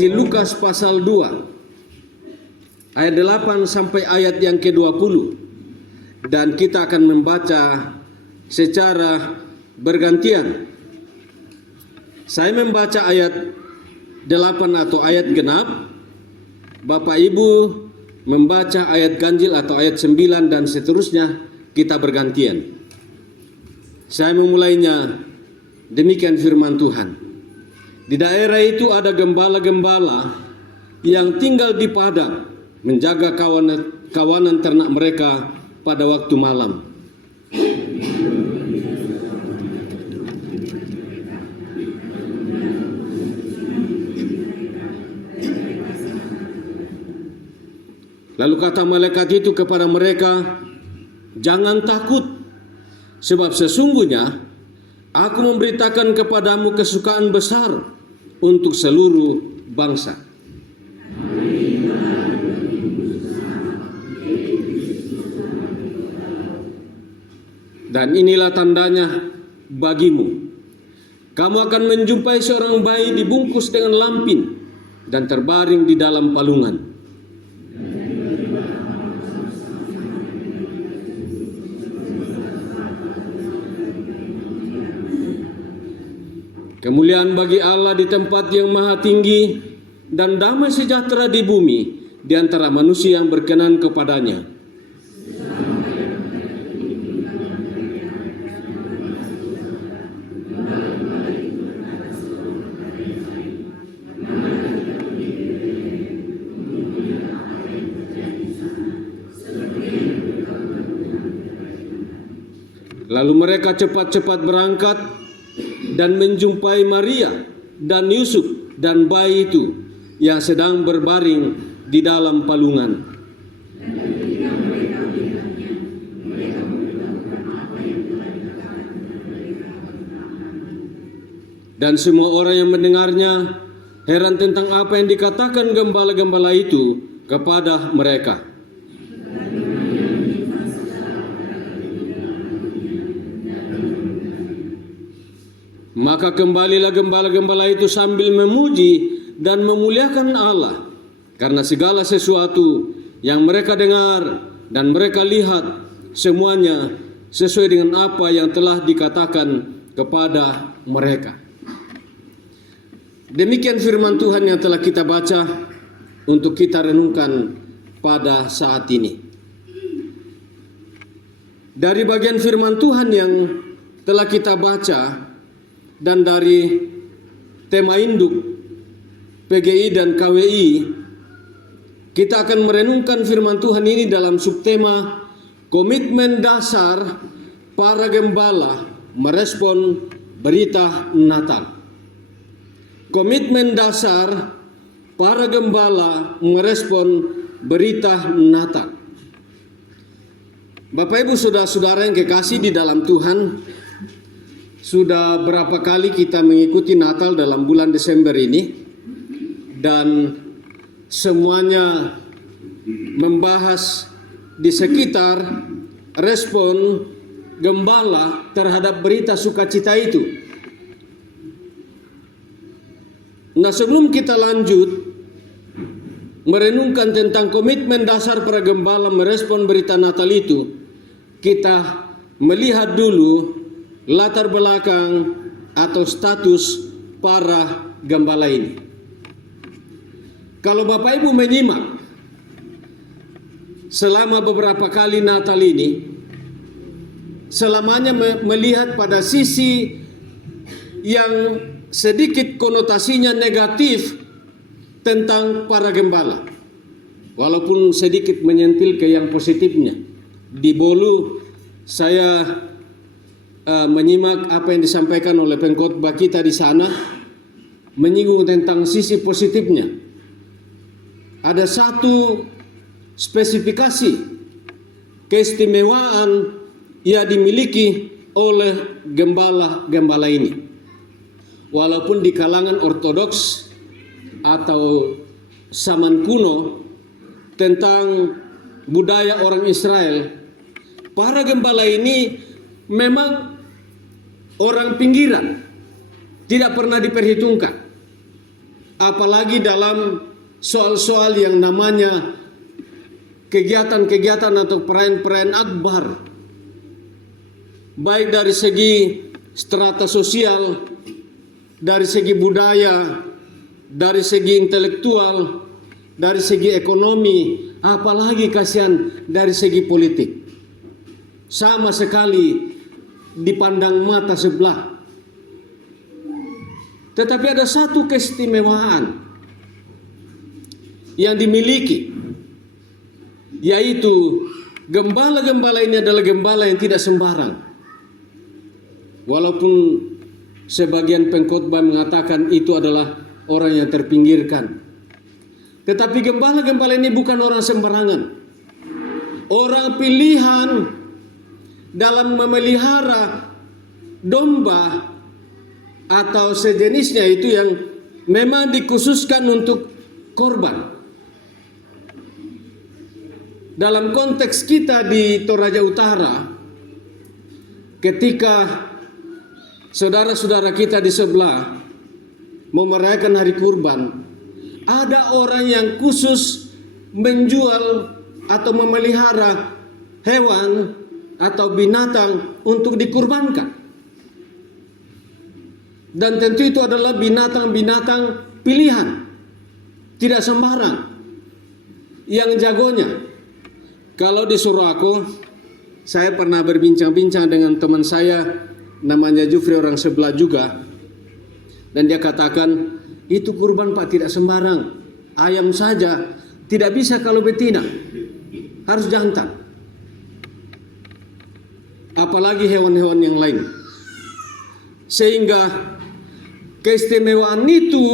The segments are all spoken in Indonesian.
Injil Lukas pasal 2 ayat 8 sampai ayat yang ke-20, dan kita akan membaca secara bergantian. Saya membaca ayat 8 atau ayat genap, Bapak Ibu membaca ayat ganjil atau ayat 9 dan seterusnya, kita bergantian. Saya memulainya. Demikian firman Tuhan. Di daerah itu ada gembala-gembala yang tinggal di padang, menjaga kawanan ternak mereka pada waktu malam. Lalu kata malaikat itu kepada mereka, "Jangan takut, sebab sesungguhnya aku memberitakan kepadamu kesukaan besar untuk seluruh bangsa. Dan inilah tandanya bagimu. Kamu akan menjumpai seorang bayi dibungkus dengan lampin dan terbaring di dalam palungan." Kemuliaan bagi Allah di tempat yang maha tinggi, dan damai sejahtera di bumi di antara manusia yang berkenan kepadanya. Lalu mereka cepat-cepat berangkat dan menjumpai Maria dan Yusuf dan bayi itu yang sedang berbaring di dalam palungan. Dan semua orang yang mendengarnya heran tentang apa yang dikatakan gembala-gembala itu kepada mereka. Maka kembalilah gembala-gembala itu sambil memuji dan memuliakan Allah karena segala sesuatu yang mereka dengar dan mereka lihat, semuanya sesuai dengan apa yang telah dikatakan kepada mereka. Demikian firman Tuhan yang telah kita baca untuk kita renungkan pada saat ini. Dari bagian firman Tuhan yang telah kita baca dan dari tema induk PGI dan KWI, kita akan merenungkan firman Tuhan ini dalam subtema komitmen dasar para gembala merespon berita Natal. Komitmen dasar para gembala merespon berita Natal. Bapak Ibu saudara-saudara yang kekasih di dalam Tuhan, sudah berapa kali kita mengikuti Natal dalam bulan Desember ini, dan semuanya membahas di sekitar respon gembala terhadap berita sukacita itu. Nah, sebelum kita lanjut merenungkan tentang komitmen dasar para gembala merespon berita Natal itu, kita melihat dulu latar belakang atau status para gembala ini. Kalau Bapak Ibu menyimak selama beberapa kali Natal ini, selamanya melihat pada sisi yang sedikit konotasinya negatif tentang para gembala, walaupun sedikit menyentil ke yang positifnya. Di Bolu saya menyimak apa yang disampaikan oleh pengkhotbah kita di sana, menyinggung tentang sisi positifnya. Ada satu spesifikasi keistimewaan yang dimiliki oleh gembala-gembala ini. Walaupun di kalangan ortodoks atau zaman kuno tentang budaya orang Israel, para gembala ini memang orang pinggiran, tidak pernah diperhitungkan. apalagi dalam soal-soal yang namanya kegiatan-kegiatan atau perayaan-perayaan akbar, baik dari segi strata sosial, dari segi budaya, dari segi intelektual, dari segi ekonomi, apalagi kasihan dari segi politik. Sama sekali dipandang mata sebelah. Tetapi ada satu keistimewaan yang dimiliki, yaitu gembala-gembala ini adalah gembala yang tidak sembarang. Walaupun sebagian pengkhotbah mengatakan itu adalah orang yang terpinggirkan, tetapi gembala-gembala ini bukan orang sembarangan. Orang pilihan dalam memelihara domba atau sejenisnya, itu yang memang dikhususkan untuk korban. Dalam konteks kita di Toraja Utara, ketika saudara-saudara kita di sebelah mau merayakan hari kurban, ada orang yang khusus menjual atau memelihara hewan atau binatang untuk dikurbankan. Dan tentu itu adalah binatang-binatang pilihan, tidak sembarang, yang jagonya. Kalau disuruh aku, saya pernah berbincang-bincang dengan teman saya, namanya Jufri, orang sebelah juga, dan dia katakan, itu kurban Pak tidak sembarang, ayam saja tidak bisa kalau betina, harus jantan, apalagi hewan-hewan yang lain. Sehingga keistimewaan itu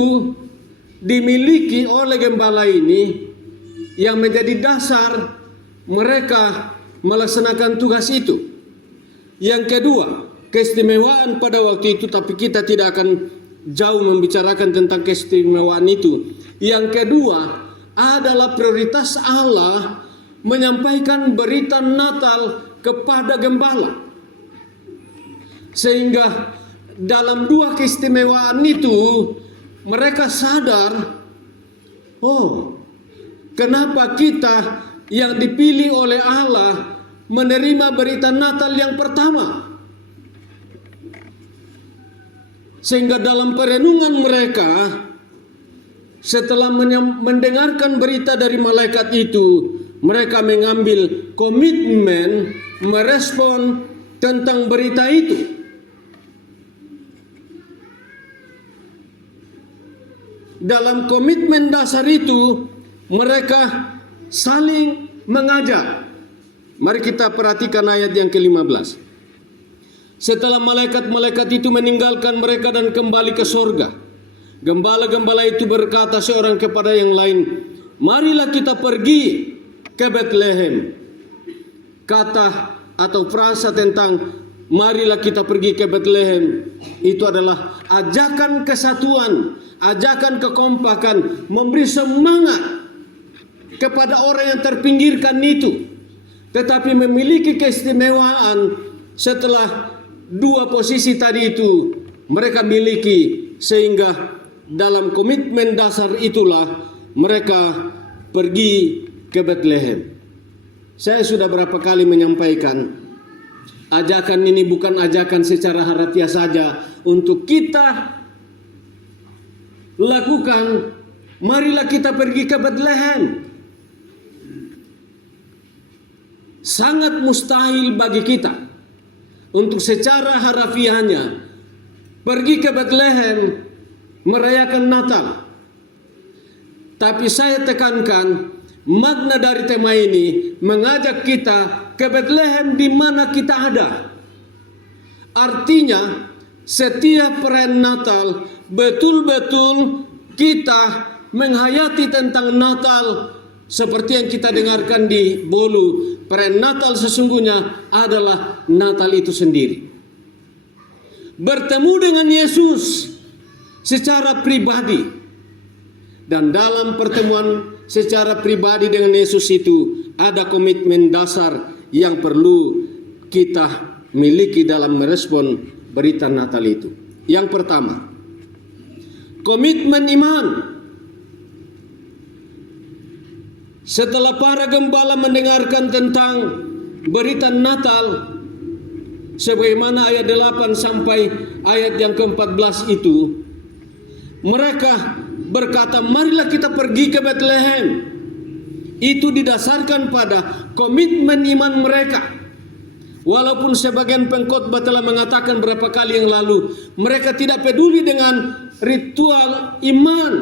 dimiliki oleh gembala ini yang menjadi dasar mereka melaksanakan tugas itu. Yang kedua, keistimewaan pada waktu itu, tapi kita tidak akan jauh membicarakan tentang keistimewaan itu. Yang kedua adalah prioritas Allah menyampaikan berita Natal kepada gembala. Sehingga dalam dua keistimewaan itu mereka sadar, oh, kenapa kita yang dipilih oleh Allah menerima berita Natal yang pertama. Sehingga dalam perenungan mereka, setelah mendengarkan berita dari malaikat itu, mereka mengambil komitmen merespon tentang berita itu. Dalam komitmen dasar itu, mereka saling mengajak. Mari kita perhatikan ayat yang ke-15. Setelah malaikat-malaikat itu meninggalkan mereka dan kembali ke sorga, gembala-gembala itu berkata seorang kepada yang lain, marilah kita pergi ke Bethlehem. Kata atau frasa tentang marilah kita pergi ke Bethlehem itu adalah ajakan kesatuan, ajakan kekompakan, memberi semangat kepada orang yang terpinggirkan itu. Tetapi memiliki keistimewaan setelah dua posisi tadi itu mereka miliki, sehingga dalam komitmen dasar itulah mereka pergi ke Bethlehem. Saya sudah berapa kali menyampaikan, ajakan ini bukan ajakan secara harfiah saja untuk kita lakukan, marilah kita pergi ke Bethlehem. Sangat mustahil bagi kita untuk secara harafiahnya pergi ke Bethlehem merayakan Natal. Tapi saya tekankan, makna dari tema ini mengajak kita ke Bethlehem di mana kita ada. Artinya setiap perayaan Natal betul-betul kita menghayati tentang Natal seperti yang kita dengarkan di Bolu. Perayaan Natal sesungguhnya adalah Natal itu sendiri. Bertemu dengan Yesus secara pribadi. Dan dalam pertemuan secara pribadi dengan Yesus itu ada komitmen dasar yang perlu kita miliki dalam merespon berita Natal itu. Yang pertama, komitmen iman. Setelah para gembala mendengarkan tentang berita Natal, sebagaimana ayat 8 sampai ayat yang ke-14 itu, mereka berkata, marilah kita pergi ke Bethlehem. Itu didasarkan pada komitmen iman mereka. Walaupun sebagian pengkhotbah telah mengatakan berapa kali yang lalu, mereka tidak peduli dengan ritual iman.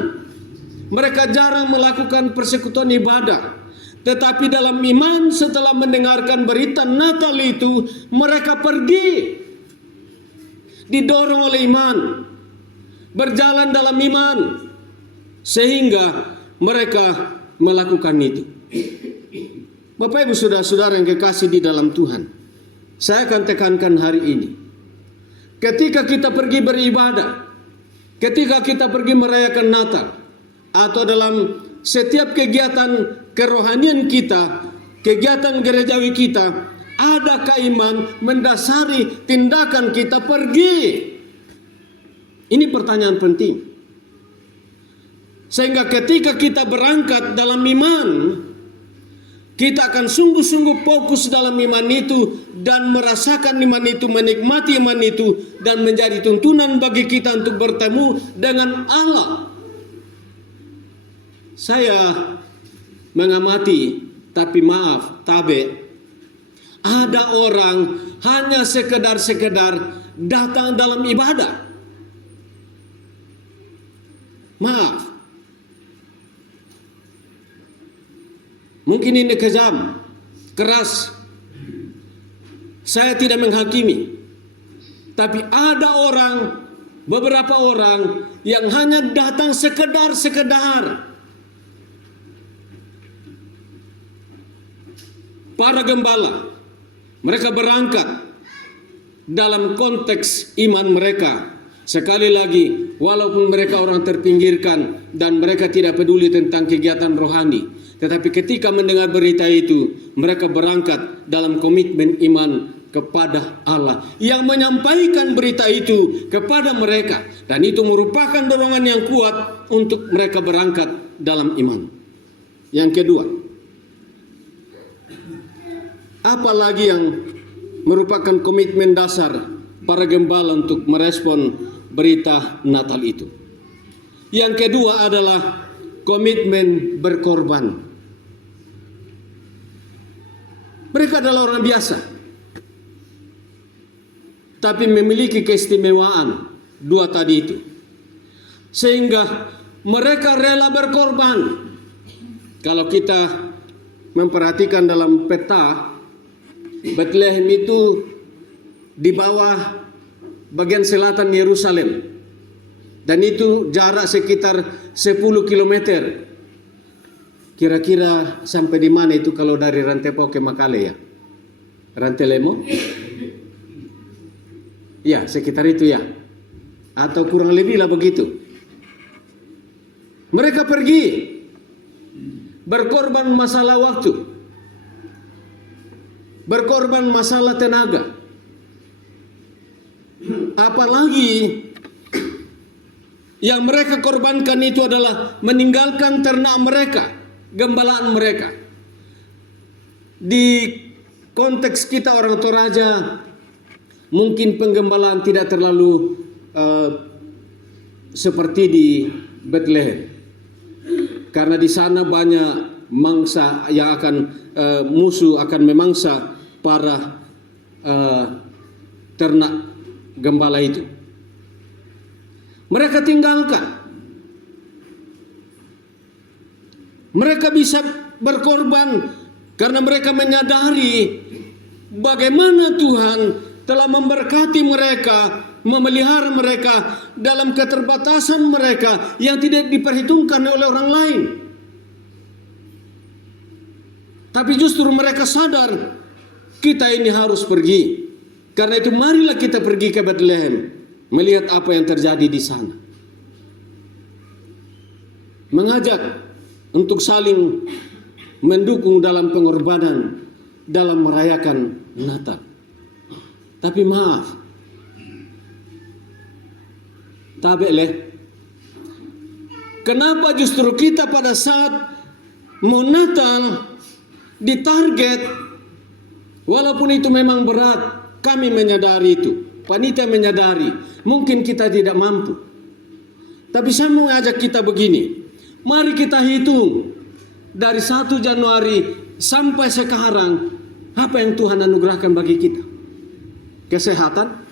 Mereka jarang melakukan persekutuan ibadah. Tetapi dalam iman, setelah mendengarkan berita Natal itu, mereka pergi. Didorong oleh iman, berjalan dalam iman, sehingga mereka melakukan itu. Bapak Ibu saudara-saudara yang kekasih di dalam Tuhan, saya akan tekankan hari ini, ketika kita pergi beribadah, ketika kita pergi merayakan Natal, atau dalam setiap kegiatan kerohanian kita, kegiatan gerejawi kita, adakah iman mendasari tindakan kita pergi? Ini pertanyaan penting. Sehingga ketika kita berangkat dalam iman, kita akan sungguh-sungguh fokus dalam iman itu dan merasakan iman itu, menikmati iman itu, dan menjadi tuntunan bagi kita untuk bertemu dengan Allah. Saya mengamati, tapi maaf, ada orang hanya sekedar datang dalam ibadah. Maaf, mungkin ini kejam, keras. Saya tidak menghakimi. Tapi ada beberapa orang yang hanya datang sekedar. Para gembala, mereka berangkat dalam konteks iman mereka. Sekali lagi, walaupun mereka orang terpinggirkan dan mereka tidak peduli tentang kegiatan rohani, tetapi ketika mendengar berita itu, mereka berangkat dalam komitmen iman kepada Allah yang menyampaikan berita itu kepada mereka, dan itu merupakan dorongan yang kuat untuk mereka berangkat dalam iman. Yang kedua, apalagi yang merupakan komitmen dasar para gembala untuk merespon berita Natal itu? Yang kedua adalah komitmen berkorban. Mereka adalah orang biasa, tapi memiliki keistimewaan dua tadi itu, sehingga mereka rela berkorban. Kalau kita memperhatikan dalam peta, Bethlehem itu di bawah bagian selatan Yerusalem, dan itu jarak sekitar 10 km. Kira-kira sampai di mana itu kalau dari Rantepao ke Makale ya? Rantelemo? Ya, sekitar itu ya. Atau kurang lebih lah begitu. Mereka pergi berkorban masalah waktu, berkorban masalah tenaga. Apalagi yang mereka korbankan itu adalah meninggalkan ternak mereka, gembalaan mereka. Di konteks kita orang Toraja, mungkin penggembalaan tidak terlalu seperti di Bethlehem, karena di sana banyak mangsa yang akan musuh akan memangsa para ternak gembala itu. Mereka tinggalkan. Mereka bisa berkorban karena mereka menyadari bagaimana Tuhan telah memberkati mereka, memelihara mereka dalam keterbatasan mereka yang tidak diperhitungkan oleh orang lain. Tapi justru mereka sadar kita ini harus pergi. Karena itu marilah kita pergi ke Bethlehem, melihat apa yang terjadi di sana. Mengajak untuk saling mendukung dalam pengorbanan dalam merayakan Natal. Tapi maaf, tabeleh, kenapa justru kita pada saat mau Natal ditarget, walaupun itu memang berat, kami menyadari itu, panitia menyadari, mungkin kita tidak mampu. Tapi saya mau ajak kita begini, mari kita hitung dari 1 Januari sampai sekarang, apa yang Tuhan anugerahkan bagi kita? Kesehatan,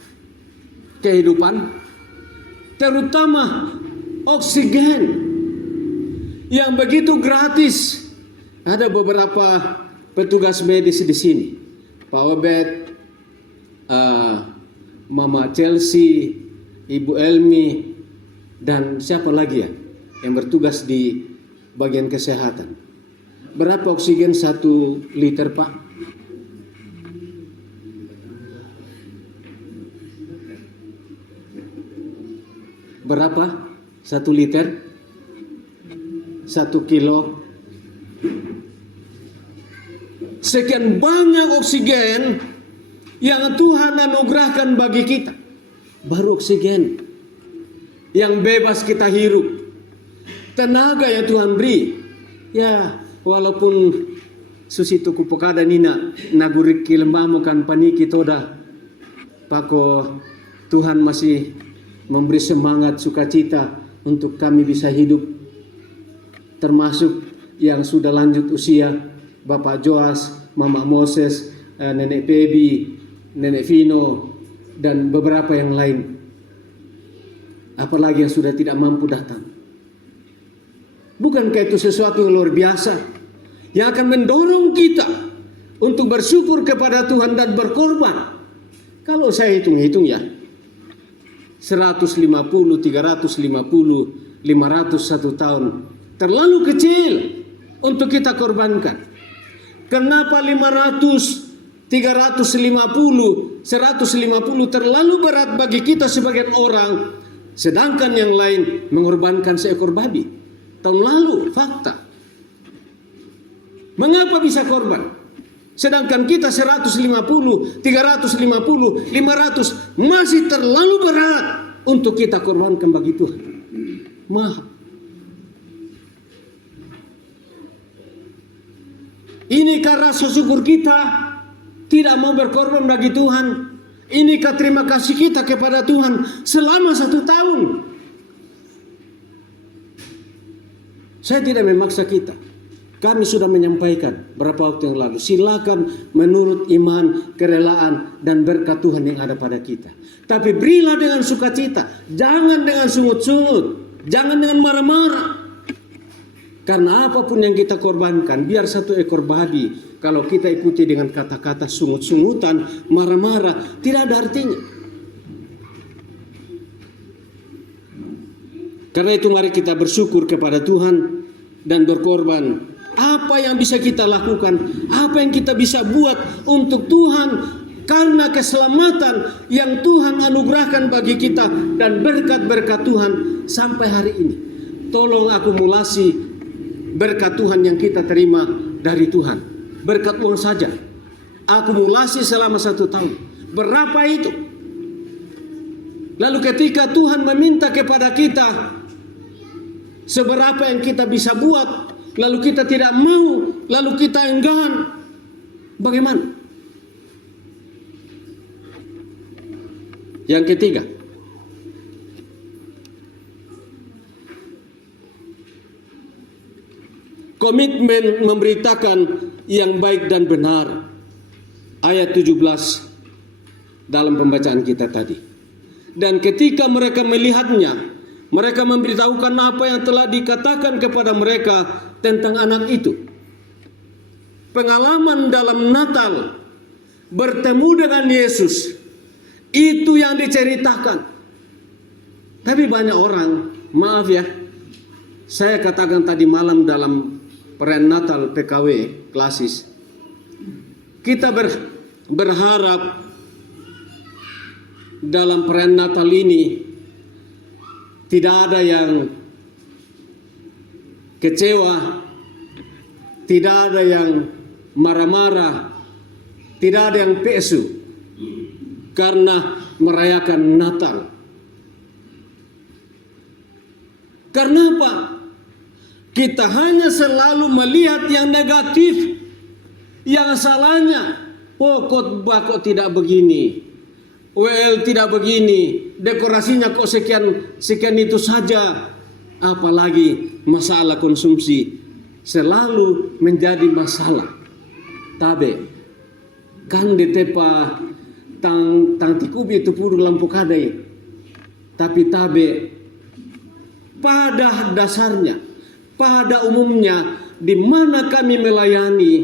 kehidupan, terutama oksigen yang begitu gratis. Ada beberapa petugas medis di sini, Pak Obed, Mama Chelsea, Ibu Elmi, dan siapa lagi ya yang bertugas di bagian kesehatan. Berapa oksigen 1 liter, Pak? Berapa 1 liter? 1 kilo? Sekian banyak oksigen yang Tuhan anugerahkan bagi kita. Baru oksigen yang bebas kita hirup. Tenaga yang Tuhan beri. Ya, walaupun susito kupokada nina nagurik kilembamo kan paniki toda. Pako Tuhan masih memberi semangat sukacita untuk kami bisa hidup. Termasuk yang sudah lanjut usia, Bapak Joas, Mama Moses, Nenek Pebi, Nenek Vino, dan beberapa yang lain. Apalagi yang sudah tidak mampu datang. Bukankah itu sesuatu yang luar biasa yang akan mendorong kita untuk bersyukur kepada Tuhan dan berkorban? Kalau saya hitung-hitung ya, 150, 350, 500 1 tahun terlalu kecil untuk kita korbankan. Kenapa 500, 350, 150 terlalu berat bagi kita sebagian orang, sedangkan yang lain mengorbankan seekor babi? Tahun lalu, fakta. Mengapa bisa korban? Sedangkan kita 150, 350, 500 masih terlalu berat untuk kita korbankan bagi Tuhan. Mahal. Inikah rasa syukur kita tidak mau berkorban bagi Tuhan? Inikah terima kasih kita kepada Tuhan selama 1 tahun? Saya tidak memaksa kita. Kami sudah menyampaikan berapa waktu yang lalu. Silakan menurut iman, kerelaan, dan berkat Tuhan yang ada pada kita. Tapi berilah dengan sukacita. Jangan dengan sungut-sungut. Jangan dengan marah-marah. Karena apapun yang kita korbankan, biar 1 ekor babi, kalau kita ikuti dengan kata-kata sungut-sungutan, marah-marah, tidak ada artinya. Karena itu mari kita bersyukur kepada Tuhan dan berkorban. Apa yang bisa kita lakukan, apa yang kita bisa buat untuk Tuhan, karena keselamatan yang Tuhan anugerahkan bagi kita dan berkat-berkat Tuhan sampai hari ini. Tolong akumulasi berkat Tuhan yang kita terima dari Tuhan. Berkat uang saja. Akumulasi selama 1 tahun. Berapa itu? Lalu ketika Tuhan meminta kepada kita seberapa yang kita bisa buat, lalu kita tidak mau, lalu kita enggan, bagaimana? Yang ketiga, komitmen memberitakan yang baik dan benar. Ayat 17 dalam pembacaan kita tadi. Dan ketika mereka melihatnya, mereka memberitahukan apa yang telah dikatakan kepada mereka tentang anak itu. Pengalaman dalam Natal bertemu dengan Yesus, itu yang diceritakan. Tapi banyak orang, maaf ya, saya katakan tadi malam dalam perayaan Natal PKW klasis, kita berharap dalam perayaan Natal ini tidak ada yang kecewa, tidak ada yang marah-marah, tidak ada yang pesu karena merayakan Natal. Karena apa? Kita hanya selalu melihat yang negatif, yang salahnya. Oh, khotbah kok tidak begini, WL tidak begini, dekorasinya kok sekian itu saja. Apalagi masalah konsumsi selalu menjadi masalah. Tabe kan detepa tang tikubi itu puru lampu kadai. Tapi tabe pada dasarnya, pada umumnya, di mana kami melayani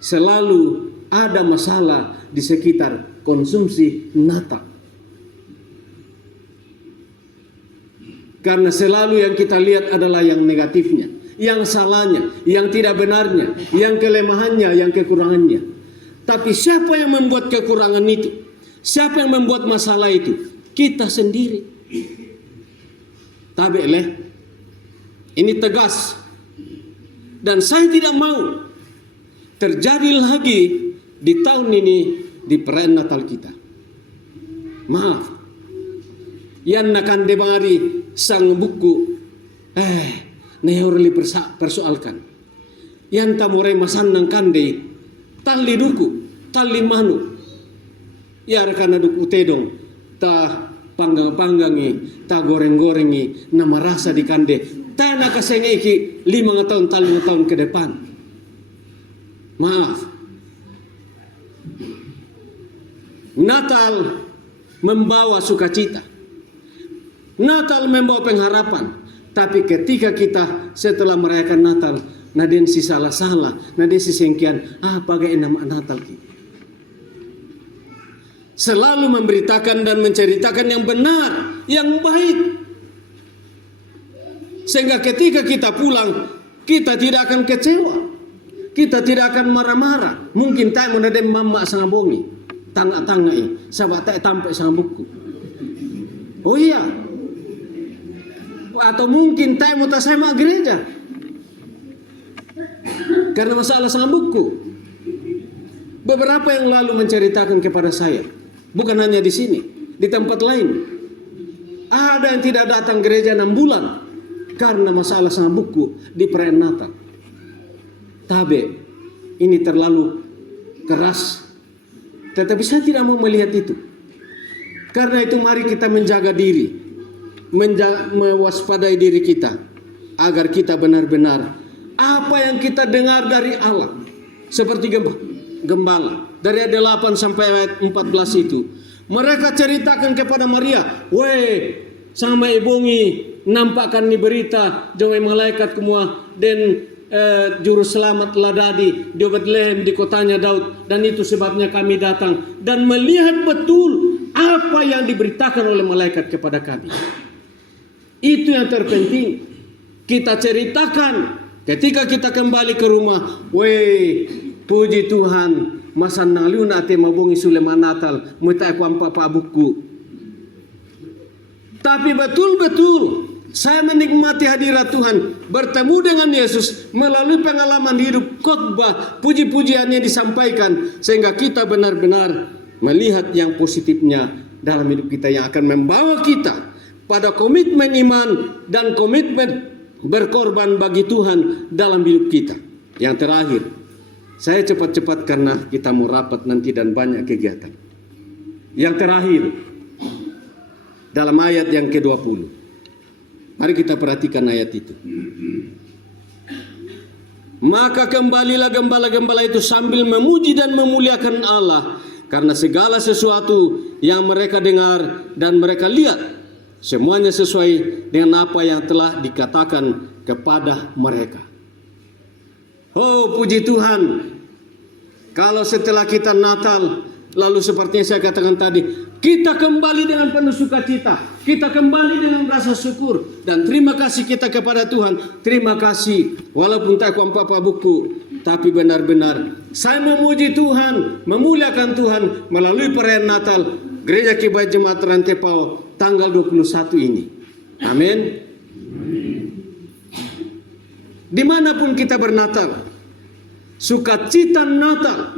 selalu ada masalah di sekitar konsumsi Natal. Karena selalu yang kita lihat adalah yang negatifnya, yang salahnya, yang tidak benarnya, yang kelemahannya, yang kekurangannya. Tapi siapa yang membuat kekurangan itu? Siapa yang membuat masalah itu? Kita sendiri. Tabe leh. Ini tegas. Dan saya tidak mau terjadi lagi di tahun ini di perayaan Natal kita. Maaf. Yang nakan debari sang buku. Nehorli persoalkan. Yang tamurai masanang kande. Tali duku. Tali manu. Ya rekana duku tedong. Ta panggang-panggangi. Ta goreng-gorengi. Nama rasa di kande. Ta nakasenge iki 5 tahun, 5 tahun ke depan. Maaf. Natal membawa sukacita. Natal membawa pengharapan. Tapi ketika kita setelah merayakan Natal, naden si salah-salah, naden si sengkian, bagai nama Natal kita. Selalu memberitakan dan menceritakan yang benar, yang baik. Sehingga ketika kita pulang, kita tidak akan kecewa. Kita tidak akan marah-marah. Mungkin tak mau naden mama sangat bongi. Tangga-tangga sahabat tak tampak sangat buku. Oh iya. Atau mungkin tak mau tak sama gereja. Karena masalah sangat buku. Beberapa yang lalu menceritakan kepada saya. Bukan hanya di sini. Di tempat lain. Ada yang tidak datang gereja 6 bulan. Karena masalah sangat buku di perayaan Natal. Tabe, ini terlalu keras. Tetapi saya tidak mau melihat itu. Karena itu mari kita menjaga diri. Mewaspadai diri kita. Agar kita benar-benar apa yang kita dengar dari Allah. Seperti gembala. Dari ayat 8 sampai ayat 14 itu. Mereka ceritakan kepada Maria. Weh, sama ibongi. Nampakkan ni berita. Jomai malaikat kumua. Dan juru selamat ladadi di Bethlehem di kotanya Daud, dan itu sebabnya kami datang dan melihat betul apa yang diberitakan oleh malaikat kepada kami. Itu yang terpenting kita ceritakan ketika kita kembali ke rumah. Weh, puji Tuhan, masan naliun ate mabungi Sulaiman Natal muita aku ampa buku. Tapi betul-betul saya menikmati hadirat Tuhan, bertemu dengan Yesus melalui pengalaman hidup, khotbah, puji-pujiannya disampaikan, sehingga kita benar-benar melihat yang positifnya dalam hidup kita yang akan membawa kita pada komitmen iman dan komitmen berkorban bagi Tuhan dalam hidup kita. Yang terakhir, saya cepat-cepat karena kita mau rapat nanti dan banyak kegiatan. Yang terakhir, dalam ayat yang ke-20. Mari kita perhatikan ayat itu. Maka kembalilah gembala-gembala itu sambil memuji dan memuliakan Allah. Karena segala sesuatu yang mereka dengar dan mereka lihat. Semuanya sesuai dengan apa yang telah dikatakan kepada mereka. Oh puji Tuhan. Kalau setelah kita Natal, lalu seperti yang saya katakan tadi, kita kembali dengan penuh sukacita. Kita kembali dengan rasa syukur. Dan terima kasih kita kepada Tuhan. Terima kasih. Walaupun tak apa-apa buku. Tapi benar-benar saya memuji Tuhan. Memuliakan Tuhan. Melalui perayaan Natal. Gereja Kibaya Jemaat Rantepao. Tanggal 21 ini. Amin. Dimanapun kita bernatal. Sukacita Natal.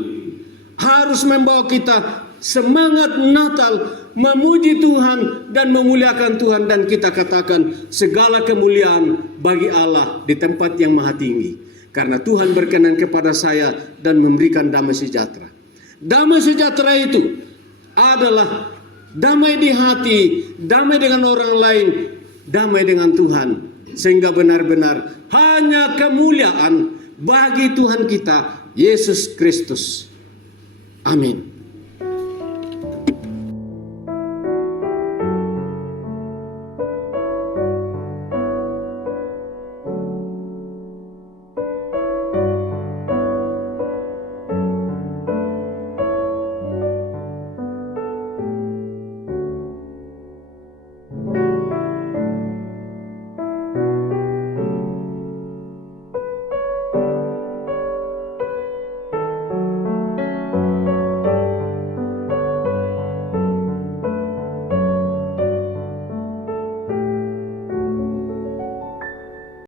Harus membawa kita semangat Natal, memuji Tuhan dan memuliakan Tuhan, dan kita katakan segala kemuliaan bagi Allah di tempat yang maha tinggi, karena Tuhan berkenan kepada saya dan memberikan damai sejahtera. Damai sejahtera itu adalah damai di hati, damai dengan orang lain, damai dengan Tuhan, sehingga benar-benar hanya kemuliaan bagi Tuhan kita Yesus Kristus. Amin.